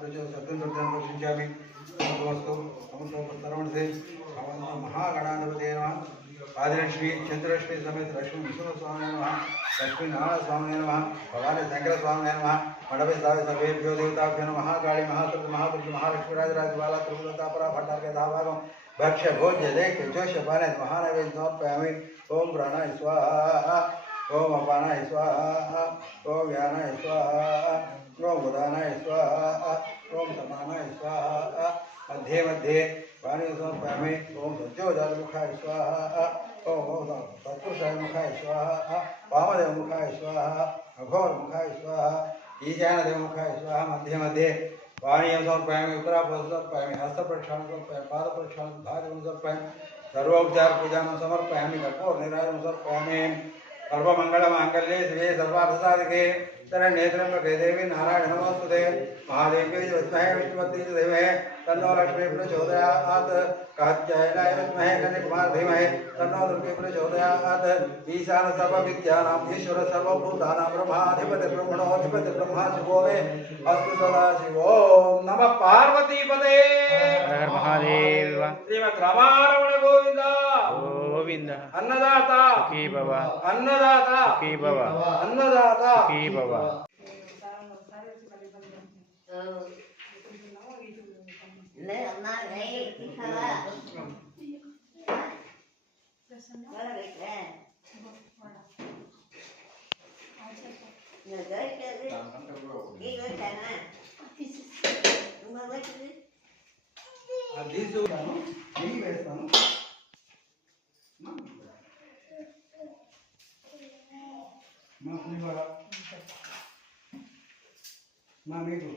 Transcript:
पात्रं सत्यं रक्षिष्यामि वस्तु सर्वणसे महागणाधिपते नमः आदिलक्ष्मी चंद्रलक्ष्मी समेत लक्ष्मी विष्णुस्वामी नमः लक्ष्मी नारायण स्वामी नमः भवानी शंकर स्वामी नमः मंडपे स्थापित सर्वेभ्यो देवताभ्यो नमः महाकाली महासुर महापुरुष महालक्ष्मी राजराज बाला त्रिपुरतापरा भट्टार्के दाभागं भक्ष्य भोज्य दैत्य जोष्य पाने महानैवेद्य समर्पयामि ओम प्राणाय स्वाहा ओम अपानाय स्वाहा ओम व्यानाय स्वाहा ओम उदानाय स्वाहा ओम समानाय स्वाहा मध्ये मध्ये पानी समर्पयामि ओम सत्योजातमुखाय स्वाहा ओम तत्पुरुषाय मुखाय स्वाहा वामदेव मुखाय स्वाहा अघोर मुखाय स्वाहा ईशानदेव मुखाय स्वाहा मध्ये मध्ये पानीयं समर्पयामि उत्तरापदं समर्पयामि हस्तप्रक्षालनं समर्पयामि पादप्रक्षालनं धार्यं समर्पयामि सर्वोपचार पूजां समर्पयामि कर्पूरनीराजनं समर्पयामि सर्वमंगलमांगल्ये शिवे सर्वार्थसाधिके शरण्ये त्र्यंबके देवी नारायण नमोस्तुते महादेव्यै विद्महे विष्णुपत्नी च धीमहि तन्नो लक्ष्मी प्रचोदयात् कात्यायनाय विद्महे कन्याकुमारी धीमहि तन्नो दुर्गे प्रचोदयात् ईशान सर्वविद्यानां ईश्वर सर्वभूतानां ब्रह्माधिपति ब्रह्मणोऽधिपति ब्रह्मा शिवो मे अस्तु सदा शिवो नमः पार्वतीपते हर महादेव श्रीमद् रामारमण गोविंद गोविंद अन्नदाता सुखी भव अन्नदाता सुखी भव अन्नदाता सुखी भव మా మీకు